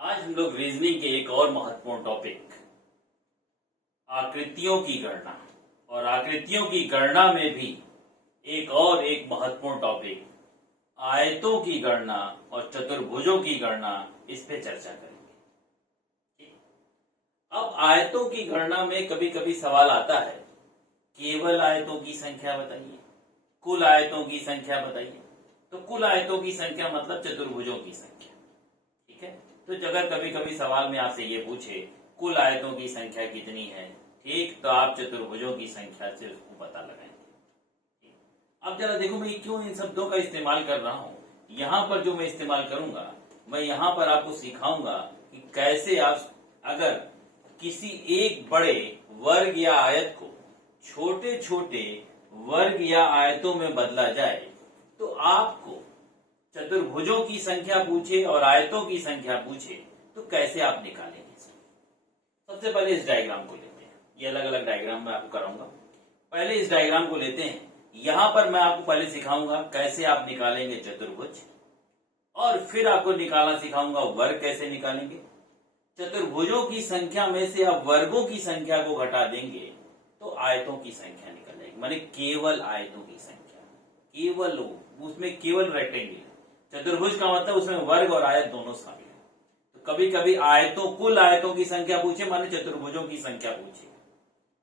आज हम लोग रीजनिंग के एक और महत्वपूर्ण टॉपिक आकृतियों की गणना और आकृतियों की गणना में भी एक महत्वपूर्ण टॉपिक आयतों की गणना और चतुर्भुजों की गणना, इस पे चर्चा करेंगे। अब आयतों की गणना में कभी कभी सवाल आता है, केवल आयतों की संख्या बताइए, कुल आयतों की संख्या बताइए। तो कुल आयतों की संख्या मतलब चतुर्भुजों की संख्या, ठीक है। तो अगर कभी कभी सवाल में आपसे ये पूछे कुल आयतों की संख्या कितनी है, ठीक, तो आप चतुर्भुजों की संख्या से उसको पता लगाएंगे। अब जरा देखो मैं क्यों इन शब्दों का इस्तेमाल कर रहा हूं। यहां पर जो मैं इस्तेमाल करूंगा, मैं यहां पर आपको सिखाऊंगा कि कैसे आप अगर किसी एक बड़े वर्ग या आयत को छोटे छोटे वर्ग या आयतों में बदला जाए, तो आपको चतुर्भुजों की संख्या पूछे और आयतों की संख्या पूछे तो कैसे आप निकालेंगे। सबसे पहले इस डायग्राम को लेते हैं। ये अलग अलग डायग्राम मैं आपको कराऊंगा। पहले इस डायग्राम को लेते हैं। यहां पर मैं आपको पहले सिखाऊंगा कैसे आप निकालेंगे चतुर्भुज, और फिर आपको निकालना सिखाऊंगा वर्ग कैसे निकालेंगे। चतुर्भुजों की संख्या में से आप वर्गों की संख्या को घटा देंगे तो आयतों की संख्या निकल जाएगी, माने केवल आयतों की संख्या, केवल उसमें केवल रेक्टेंगल। चतुर्भुज का मतलब उसमें वर्ग और आयत दोनों शामिल है। तो कभी कभी आयतों कुल आयतों की संख्या पूछे, माने चतुर्भुजों की संख्या पूछे,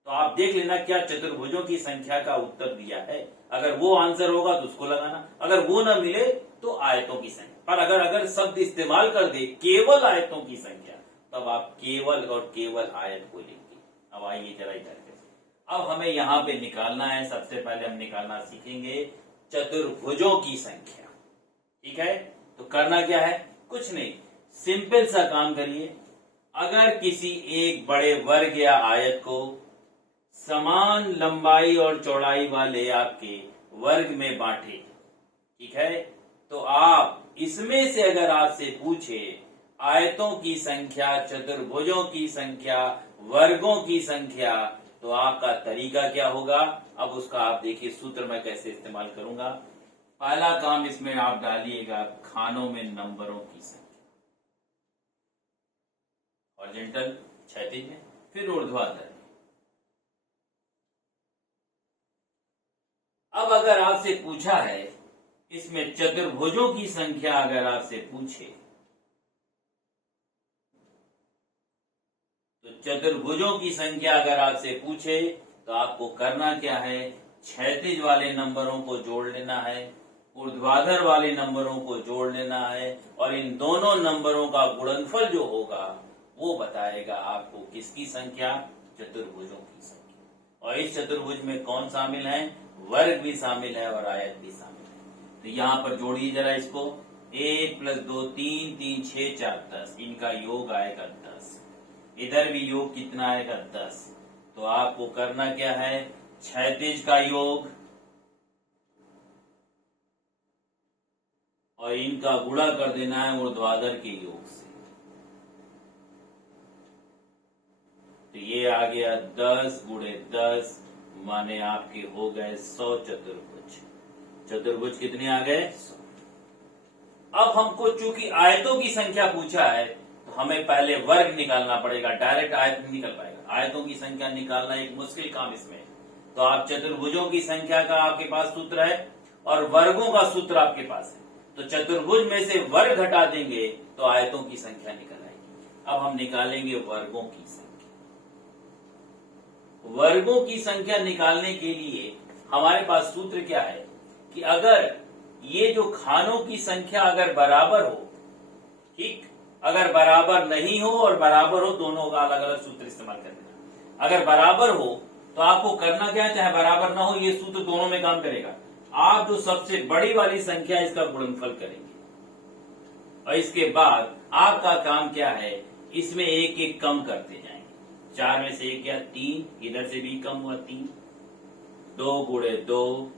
तो आप देख लेना क्या चतुर्भुजों की संख्या का उत्तर दिया है। अगर वो आंसर होगा तो उसको लगाना, अगर वो ना मिले तो आयतों की संख्या। पर अगर शब्द इस्तेमाल कर दे केवल आयतों की संख्या, तब आप केवल और केवल आयत को लेंगे। अब आइए जरा इधर, अब हमें यहाँ पे निकालना है। सबसे पहले हम निकालना सीखेंगे चतुर्भुजों की संख्या, ठीक है। तो करना क्या है, कुछ नहीं, सिंपल सा काम करिए। अगर किसी एक बड़े वर्ग या आयत को समान लंबाई और चौड़ाई वाले आपके वर्ग में बांटे, ठीक है, तो आप इसमें से अगर आपसे पूछे आयतों की संख्या, चतुर्भुजों की संख्या, वर्गों की संख्या, तो आपका तरीका क्या होगा। अब उसका आप देखिए सूत्र मैं कैसे इस्तेमाल करूंगा। पहला काम इसमें आप डालिएगा खानों में नंबरों की संख्या, हॉरिजॉन्टल क्षैतिज में, फिर ऊर्ध्वाधर। अब अगर आपसे पूछा है इसमें चतुर्भुजों की संख्या, अगर आपसे पूछे तो चतुर्भुजों की संख्या अगर आपसे पूछे तो आपको करना क्या है, क्षैतिज वाले नंबरों को जोड़ लेना है, ऊर्ध्वाधर वाले नंबरों को जोड़ लेना है, और इन दोनों नंबरों का गुणनफल जो होगा वो बताएगा आपको किसकी संख्या, चतुर्भुजों की संख्या। और इस चतुर्भुज में कौन शामिल है, वर्ग भी शामिल है और आयत भी शामिल है। तो यहाँ पर जोड़िए जरा इसको, 1 + 2 3, 3 6 4 10, इनका योग आएगा 10। इधर भी योग कितना आएगा, 10। तो आपको करना क्या है, क्षैतिज का योग और इनका गुणा कर देना है ऊर्ध्वाधर के योग से। तो ये आ गया 10 × 10, माने आपके हो गए 100 चतुर्भुज। चतुर्भुज कितने आ गए, 100। अब हमको चूंकि आयतों की संख्या पूछा है तो हमें पहले वर्ग निकालना पड़ेगा, डायरेक्ट आयत नहीं निकल पाएगा। आयतों की संख्या निकालना एक मुश्किल काम इसमें। तो आप चतुर्भुजों की संख्या का आपके पास सूत्र है और वर्गों का सूत्र आपके पास है, तो चतुर्भुज में से वर्ग घटा देंगे तो आयतों की संख्या निकल आएगी। अब हम निकालेंगे वर्गों की संख्या। वर्गों की संख्या निकालने के लिए हमारे पास सूत्र क्या है कि अगर ये जो खानों की संख्या अगर बराबर हो, ठीक, अगर बराबर नहीं हो और बराबर हो, दोनों का अलग अलग सूत्र इस्तेमाल कर देना। अगर बराबर हो तो आपको करना क्या है, चाहे बराबर ना हो, ये सूत्र दोनों में काम करेगा। आप जो सबसे बड़ी वाली संख्या इसका गुणनफल करेंगे और इसके बाद आपका काम क्या है, इसमें एक एक कम करते जाएंगे। 4 में से 1 गया 3, इधर से भी कम हुआ 3, 2 × 2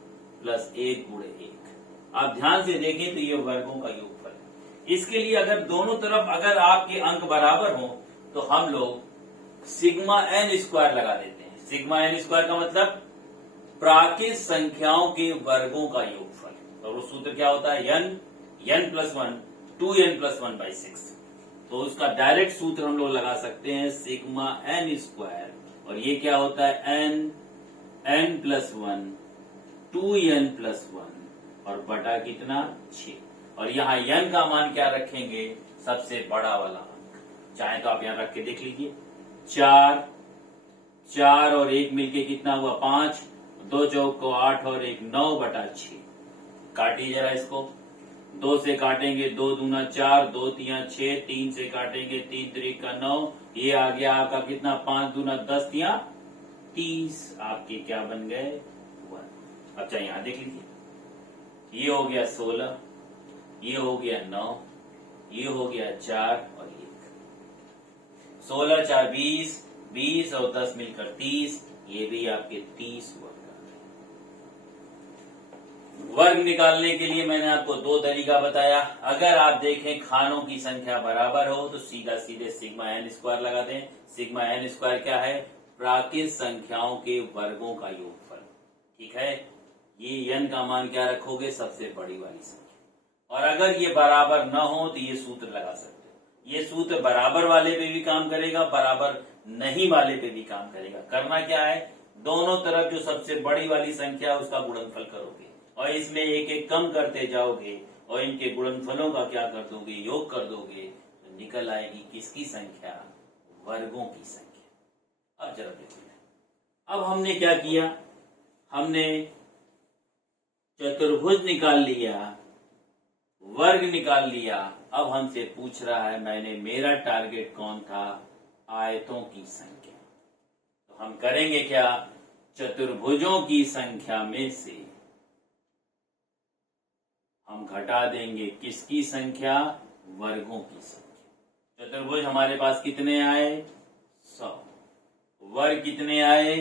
+ 1 × 1। आप ध्यान से देखें तो ये वर्गों का योगफल है। इसके लिए अगर दोनों तरफ अगर आपके अंक बराबर हो तो हम लोग σn² लगा देते हैं। σn² का मतलब प्राकृत संख्याओं के वर्गों का योगफल, और वो सूत्र क्या होता है, n + 1 2n + 1/6। तो उसका डायरेक्ट सूत्र हम लोग लगा सकते हैं सिग्मा एन स्क्वायर, और ये क्या होता है एन प्लस 1 2n+1 और बटा कितना 6। और यहाँ n का मान क्या रखेंगे, सबसे बड़ा वाला अंक, चाहे तो आप यहाँ रख के देख लीजिए। 4 और 1 मिलके कितना हुआ 5, 2 चौक को 8 और 1 9/6। काटिए जरा इसको, 2 से काटेंगे 2 दूना 4, 2 तिया 6, 3 से काटेंगे 3 त्रिका 9, ये आ गया आपका कितना 5 दूना 10 तिया 30, आपके क्या बन गए 1। अच्छा यहाँ देख लीजिए, ये हो गया 16, ये हो गया 9, ये हो गया 4 और 1। 16 4 20, 20 और 10 मिलकर 30, ये भी आपके 30 वर्ग। वर्ग निकालने के लिए मैंने आपको दो तरीका बताया। अगर आप देखें खानों की संख्या बराबर हो तो सीधा सीधे सिग्मा एन स्क्वायर लगा दें। सिग्मा एन स्क्वायर क्या है, प्राकृत संख्याओं के वर्गों का योगफल। ठीक है, ये n का मान क्या रखोगे, सबसे बड़ी वाली संख्या। और अगर ये बराबर न हो तो ये सूत्र लगा सकते हो। ये सूत्र बराबर वाले पे भी काम करेगा, बराबर नहीं वाले पे भी काम करेगा। करना क्या है, दोनों तरफ जो सबसे बड़ी वाली संख्या है उसका गुणनफल करोगे और इसमें एक एक कम करते जाओगे और इनके गुणनफलों का क्या कर दोगे, योग कर दोगे, तो निकल आएगी किसकी संख्या, वर्गों की संख्या। अब जरा देखिए, अब हमने क्या किया, हमने चतुर्भुज निकाल लिया, वर्ग निकाल लिया। अब हमसे पूछ रहा है, मेरा टारगेट कौन था, आयतों की संख्या। तो हम करेंगे क्या, चतुर्भुजों की संख्या में से हम घटा देंगे किसकी संख्या, वर्गों की संख्या। चतुर्भुज हमारे पास कितने आए 100, वर्ग कितने आए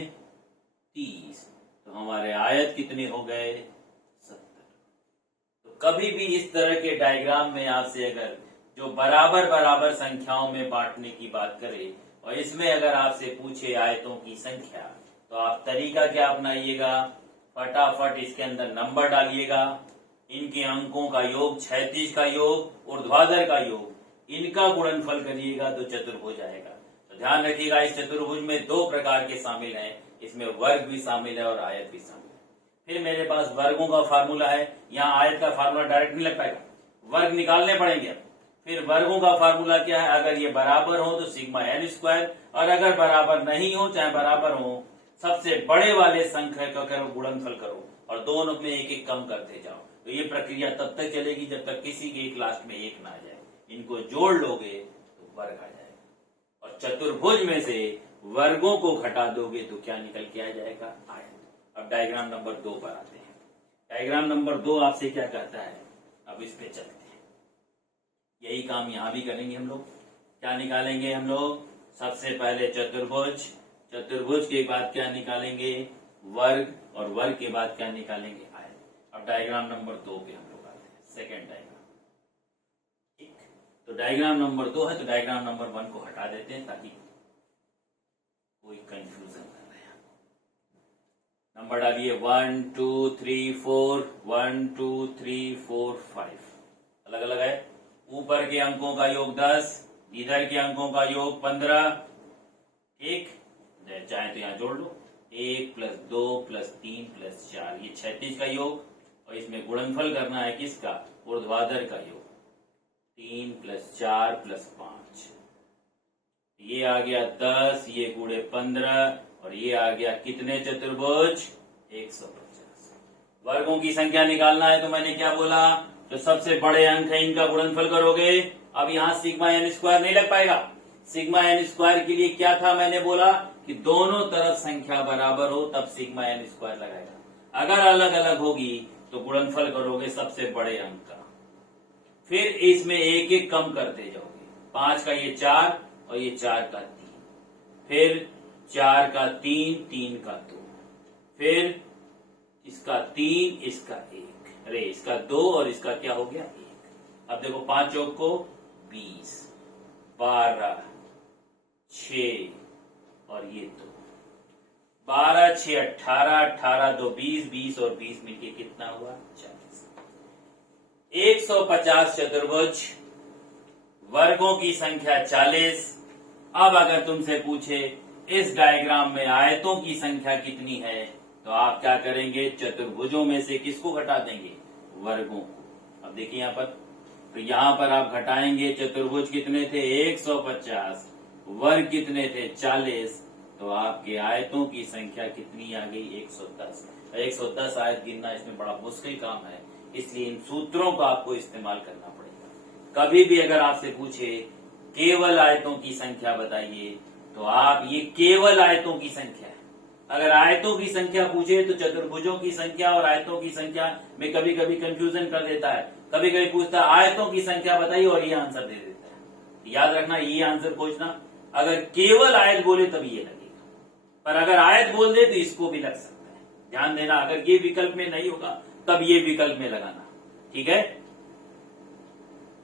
30, तो हमारे आयत कितने हो गए 70। तो कभी भी इस तरह के डायग्राम में आपसे अगर जो बराबर बराबर संख्याओं में बांटने की बात करे और इसमें अगर आपसे पूछे आयतों की संख्या, तो आप तरीका क्या अपनाइएगा, फटाफट इसके अंदर नंबर डालिएगा, इनके अंकों का योग, 36 का योग, ऊर्ध्वाधर का योग, इनका गुणनफल करिएगा तो चतुर्भुज आएगा। तो ध्यान रखिएगा, इस चतुर्भुज में दो प्रकार के शामिल हैं, इसमें वर्ग भी शामिल है और आयत भी शामिल है। फिर मेरे पास वर्गों का फार्मूला है, यहाँ आयत का फार्मूला डायरेक्ट नहीं लग पाएगा, वर्ग निकालने पड़ेंगे। फिर वर्गों का फार्मूला क्या है, अगर ये बराबर हो तो सिग्मा एन स्क्वायर, और अगर बराबर नहीं हो चाहे बराबर हो, सबसे बड़े वाले संख्या का करो गुणनफल करो और दोनों में एक एक कम करते जाओ। तो ये प्रक्रिया तब तक चलेगी जब तक किसी के एक लास्ट में एक ना आ जाए। इनको जोड़ लोगे तो वर्ग आ जाएगा, और चतुर्भुज में से वर्गों को घटा दोगे तो क्या निकल के आ जाएगा, आयत। अब डायग्राम नंबर 2 पर आते हैं। डायग्राम नंबर 2 आपसे क्या कहता है, अब इस पे चलते हैं। यही काम यहाँ भी करेंगे हम लोग। क्या निकालेंगे हम लोग, सबसे पहले चतुर्भुज, चतुर्भुज के बाद क्या निकालेंगे, वर्ग, और वर्ग के बाद क्या निकालेंगे, आयत। अब डायग्राम नंबर 2 पे हम लोग आते हैं, सेकेंड डायग्राम। ठीक, तो डायग्राम नंबर 2 है, तो डायग्राम नंबर 1 को हटा देते हैं ताकि कोई कंफ्यूजन न रहे। नंबर डालिए 1 2 3 4, 1 2 3 4 5, अलग अलग है। ऊपर के अंकों का योग 10, इधर के अंकों का योग 15। ठीक, चाहे तो यहाँ जोड़ लो, 1 + 2 + 3 + 4, ये 36 का योग, और इसमें गुणनफल करना है किसका, ऊर्ध्वाधर का योग, 3 + 4 + 5, ये आ गया 10, ये गुणे 15, और ये आ गया कितने चतुर्भुज 150। वर्गों की संख्या निकालना है तो मैंने क्या बोला, जो सबसे बड़े अंक है इनका गुणनफल करोगे। अब यहाँ सिग्मा एन स्क्वायर नहीं लग पाएगा। सिग्मा एन स्क्वायर के लिए क्या था, मैंने बोला कि दोनों तरफ संख्या बराबर हो तब सिग्मा एन स्क्वायर लगाएगा। अगर अलग अलग होगी तो गुणनफल करोगे सबसे बड़े अंक का, फिर इसमें एक एक कम करते जाओगे। 5 का ये 4 और ये 4 का 3, फिर 4 का 3, 3 का 2, फिर इसका 3, इसका 1, अरे इसका 2 और इसका क्या हो गया 1। अब देखो 5 चौक को 20, 12, 6 और ये 2, 12 6 18, 18 2 20, 20 और 20 मिलके कितना हुआ 40। 150 चतुर्भुज वर्गों की संख्या 40। अब अगर तुमसे पूछे इस डायग्राम में आयतों की संख्या कितनी है, तो आप क्या करेंगे, चतुर्भुजों में से किसको घटा देंगे, वर्गों को। अब देखिए यहाँ पर, तो यहाँ पर आप घटाएंगे, चतुर्भुज कितने थे 150, वर्ग कितने थे 40, तो आपके आयतों की संख्या कितनी आ गई 110। 110 आयत गिनना इसमें बड़ा मुश्किल काम है, इसलिए इन सूत्रों का आपको इस्तेमाल करना पड़ेगा। कभी भी अगर आपसे पूछे केवल आयतों की संख्या बताइए, तो आप ये केवल आयतों की संख्या है। अगर आयतों की संख्या पूछे तो चतुर्भुजों की संख्या और आयतों की संख्या में कभी कभी कंफ्यूजन कर देता है, कभी कभी पूछता है आयतों की संख्या बताइए और ये आंसर दे देता है। याद रखना, ये आंसर खोजना, अगर केवल आयत बोले तब ये लगेगा, पर अगर आयत बोल दे तो इसको भी लग सकता है। ध्यान देना, अगर ये विकल्प में नहीं होगा तब ये विकल्प में लगाना, ठीक है।